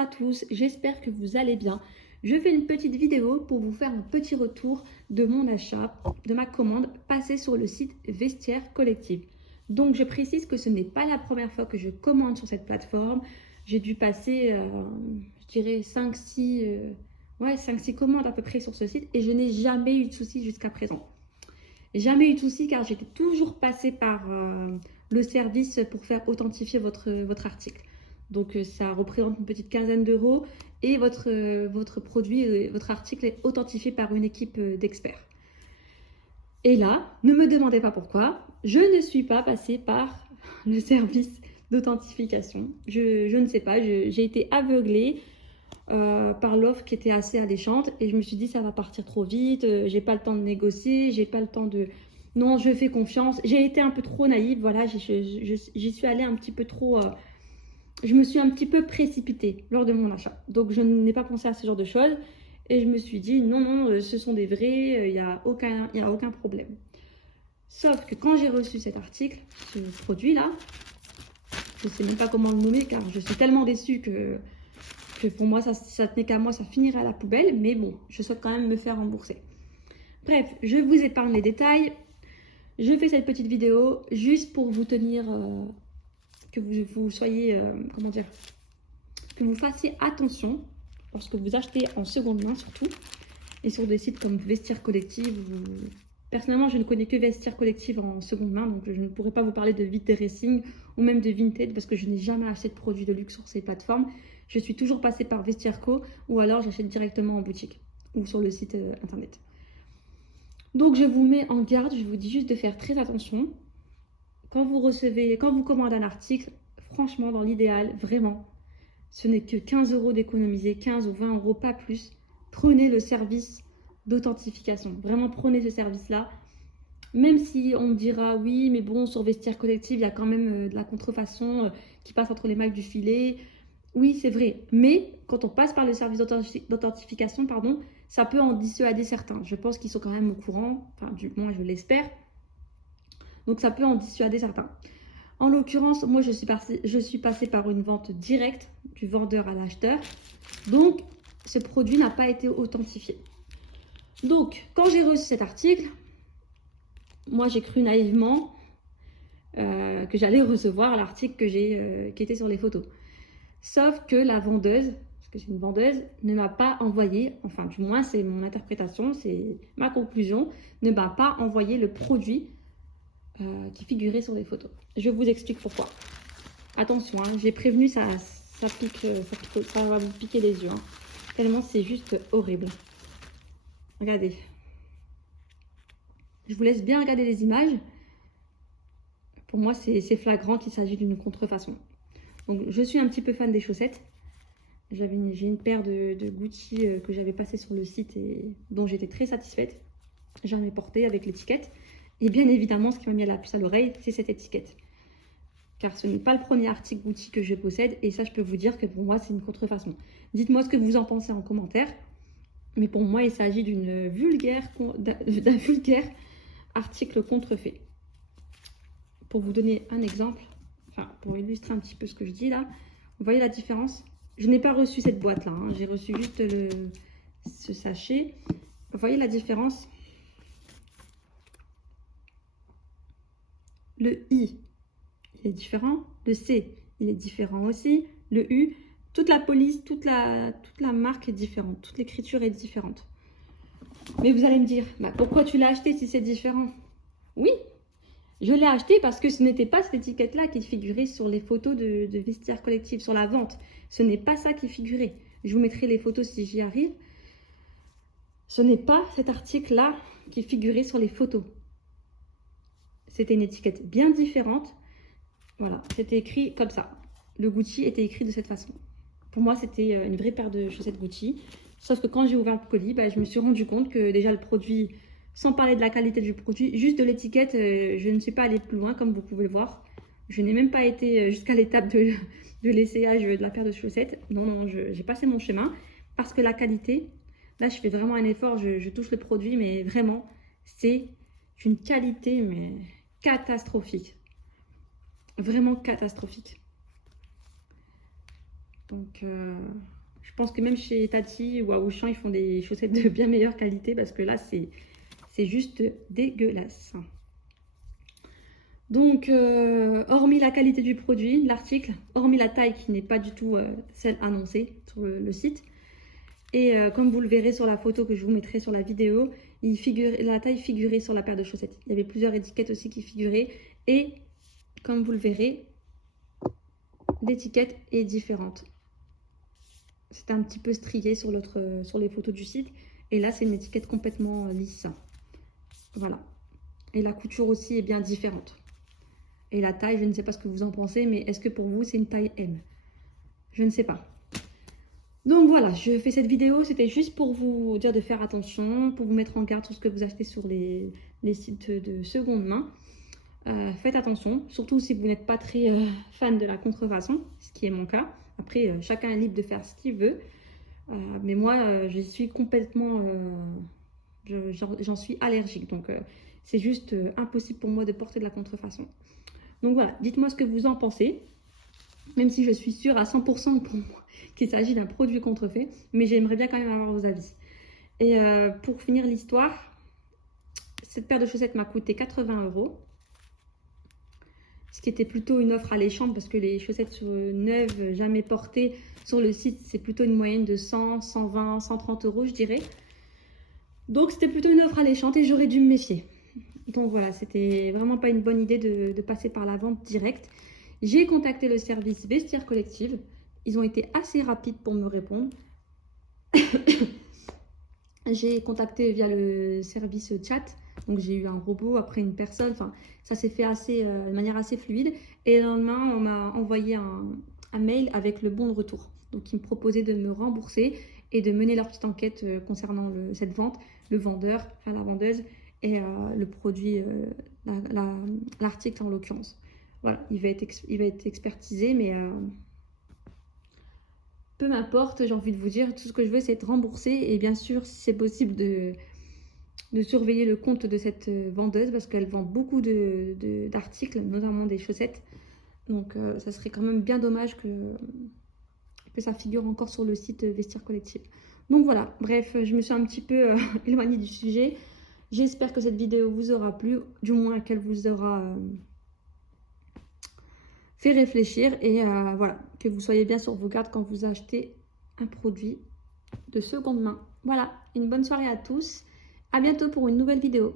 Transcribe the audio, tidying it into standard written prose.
à tous, j'espère que vous allez bien. Je fais une petite vidéo pour vous faire un petit retour de mon achat, de ma commande passée sur le site Vestiaire Collective. Donc je précise que ce n'est pas la première fois que je commande sur cette plateforme. J'ai dû passer, je dirais 5-6 commandes à peu près sur ce site et je n'ai jamais eu de soucis jusqu'à présent. Jamais eu de soucis car j'étais toujours passée par le service pour faire authentifier votre article. Donc ça représente une petite quinzaine d'euros et votre produit, votre article est authentifié par une équipe d'experts. Et là, ne me demandez pas pourquoi, je ne suis pas passée par le service d'authentification. Je ne sais pas, j'ai été aveuglée par l'offre qui était assez alléchante et je me suis dit ça va partir trop vite, j'ai pas le temps de négocier, j'ai pas le temps de... Non, je fais confiance. J'ai été un peu trop naïve, voilà, j'y suis allée un petit peu trop... je me suis un petit peu précipitée lors de mon achat. Donc je n'ai pas pensé à ce genre de choses et je me suis dit non, ce sont des vrais, il n'y a aucun problème. Sauf que quand j'ai reçu cet article, ce produit-là, je ne sais même pas comment le nommer car je suis tellement déçue que pour moi, ça tenait qu'à moi, ça finirait à la poubelle. Mais bon, je souhaite quand même me faire rembourser. Bref, je vous épargne les détails. Je fais cette petite vidéo juste pour vous tenir, que vous soyez, comment dire, que vous fassiez attention lorsque vous achetez en seconde main surtout. Et sur des sites comme Vestiaire Collective. Personnellement, je ne connais que Vestiaire Collective en seconde main. Donc, je ne pourrais pas vous parler de Vite Dressing ou même de Vinted parce que je n'ai jamais acheté de produits de luxe sur ces plateformes. Je suis toujours passée par Vestiaire Co ou alors j'achète directement en boutique ou sur le site internet. Donc je vous mets en garde, je vous dis juste de faire très attention. Quand vous commandez un article, franchement dans l'idéal, vraiment, ce n'est que 15 euros d'économiser, 15 ou 20 euros, pas plus. Prenez le service d'authentification, vraiment prenez ce service-là. Même si on me dira oui, mais bon, sur Vestiaire Collective, il y a quand même de la contrefaçon qui passe entre les mailles du filet. Oui, c'est vrai. Mais quand on passe par le service d'authentification, pardon, ça peut en dissuader certains. Je pense qu'ils sont quand même au courant. Enfin, du moins, je l'espère. Donc, ça peut en dissuader certains. En l'occurrence, moi, je suis passée par une vente directe du vendeur à l'acheteur. Donc, ce produit n'a pas été authentifié. Donc, quand j'ai reçu cet article, moi, j'ai cru naïvement que j'allais recevoir l'article qui était sur les photos. Sauf que la vendeuse, parce que c'est une vendeuse, ne m'a pas envoyé, enfin du moins c'est mon interprétation, c'est ma conclusion, ne m'a pas envoyé le produit qui figurait sur les photos. Je vous explique pourquoi. Attention, hein, j'ai prévenu, ça va vous piquer les yeux. Hein, tellement c'est juste horrible. Regardez. Je vous laisse bien regarder les images. Pour moi, c'est flagrant qu'il s'agit d'une contrefaçon. Donc, je suis un petit peu fan des chaussettes. J'ai une paire de Gucci que j'avais passé sur le site et dont j'étais très satisfaite. J'en ai porté avec l'étiquette. Et bien évidemment, ce qui m'a mis la puce à l'oreille, c'est cette étiquette. Car ce n'est pas le premier article Gucci que je possède. Et ça, je peux vous dire que pour moi, c'est une contrefaçon. Dites-moi ce que vous en pensez en commentaire. Mais pour moi, il s'agit d'un vulgaire article contrefait. Pour vous donner un exemple, enfin pour illustrer un petit peu ce que je dis là, vous voyez la différence? Je n'ai pas reçu cette boîte là, hein. J'ai reçu juste ce sachet. Vous voyez la différence? Le I, il est différent. Le C, il est différent aussi. Le U, toute la police, toute la marque est différente. Toute l'écriture est différente. Mais vous allez me dire, bah, pourquoi tu l'as acheté si c'est différent? Oui, je l'ai acheté parce que ce n'était pas cette étiquette-là qui figurait sur les photos de Vestiaire Collective, sur la vente. Ce n'est pas ça qui figurait. Je vous mettrai les photos si j'y arrive. Ce n'est pas cet article-là qui figurait sur les photos. C'était une étiquette bien différente. Voilà, c'était écrit comme ça. Le Gucci était écrit de cette façon. Pour moi, c'était une vraie paire de chaussettes Gucci. Sauf que quand j'ai ouvert le colis, bah, je me suis rendu compte que déjà le produit... Sans parler de la qualité du produit, juste de l'étiquette, je ne suis pas allée plus loin comme vous pouvez le voir. Je n'ai même pas été jusqu'à l'étape de l'essayage de la paire de chaussettes. Non, j'ai passé mon chemin parce que la qualité, là je fais vraiment un effort, je touche le produit, mais vraiment, c'est une qualité mais catastrophique. Vraiment catastrophique. Donc, je pense que même chez Tati ou à Auchan, ils font des chaussettes de bien meilleure qualité parce que là, c'est juste dégueulasse. Donc, hormis la qualité du produit, de l'article, hormis la taille qui n'est pas du tout celle annoncée sur le site, et comme vous le verrez sur la photo que je vous mettrai sur la vidéo, la taille figurait sur la paire de chaussettes. Il y avait plusieurs étiquettes aussi qui figuraient. Et comme vous le verrez, l'étiquette est différente. C'est un petit peu strié sur les photos du site. Et là, c'est une étiquette complètement lisse. Voilà. Et la couture aussi est bien différente. Et la taille, je ne sais pas ce que vous en pensez, mais est-ce que pour vous, c'est une taille M? Je ne sais pas. Donc voilà, je fais cette vidéo, c'était juste pour vous dire de faire attention, pour vous mettre en garde sur ce que vous achetez sur les sites de seconde main. Faites attention, surtout si vous n'êtes pas très fan de la contrefaçon, ce qui est mon cas. Après, chacun est libre de faire ce qu'il veut. Mais moi, je suis complètement... j'en suis allergique, donc c'est juste impossible pour moi de porter de la contrefaçon. Donc voilà, dites-moi ce que vous en pensez. Même si je suis sûre à 100% pour moi qu'il s'agit d'un produit contrefait, mais j'aimerais bien quand même avoir vos avis. Et pour finir l'histoire, cette paire de chaussettes m'a coûté 80 €, ce qui était plutôt une offre alléchante parce que les chaussettes neuves, jamais portées sur le site, c'est plutôt une moyenne de 100, 120, 130 € je dirais. Donc c'était plutôt une offre alléchante et j'aurais dû me méfier. Donc voilà, c'était vraiment pas une bonne idée de passer par la vente directe. J'ai contacté le service Vestiaire Collective. Ils ont été assez rapides pour me répondre. J'ai contacté via le service chat. Donc j'ai eu un robot, après une personne. Enfin, ça s'est fait de manière assez fluide. Et le lendemain, on m'a envoyé un mail avec le bon de retour. Donc ils me proposaient de me rembourser et de mener leur petite enquête concernant cette vente, le vendeur, enfin la vendeuse et le produit, l'article en l'occurrence. Voilà, il va être expertisé, mais peu m'importe, j'ai envie de vous dire, tout ce que je veux, c'est être remboursé. Et bien sûr, si c'est possible de surveiller le compte de cette vendeuse, parce qu'elle vend beaucoup d'articles, notamment des chaussettes. Donc, ça serait quand même bien dommage que ça figure encore sur le site Vestiaire Collective. Donc voilà, bref, je me suis un petit peu éloignée du sujet. J'espère que cette vidéo vous aura plu, du moins qu'elle vous aura... fait réfléchir et voilà, que vous soyez bien sur vos gardes quand vous achetez un produit de seconde main. Voilà, une bonne soirée à tous. À bientôt pour une nouvelle vidéo.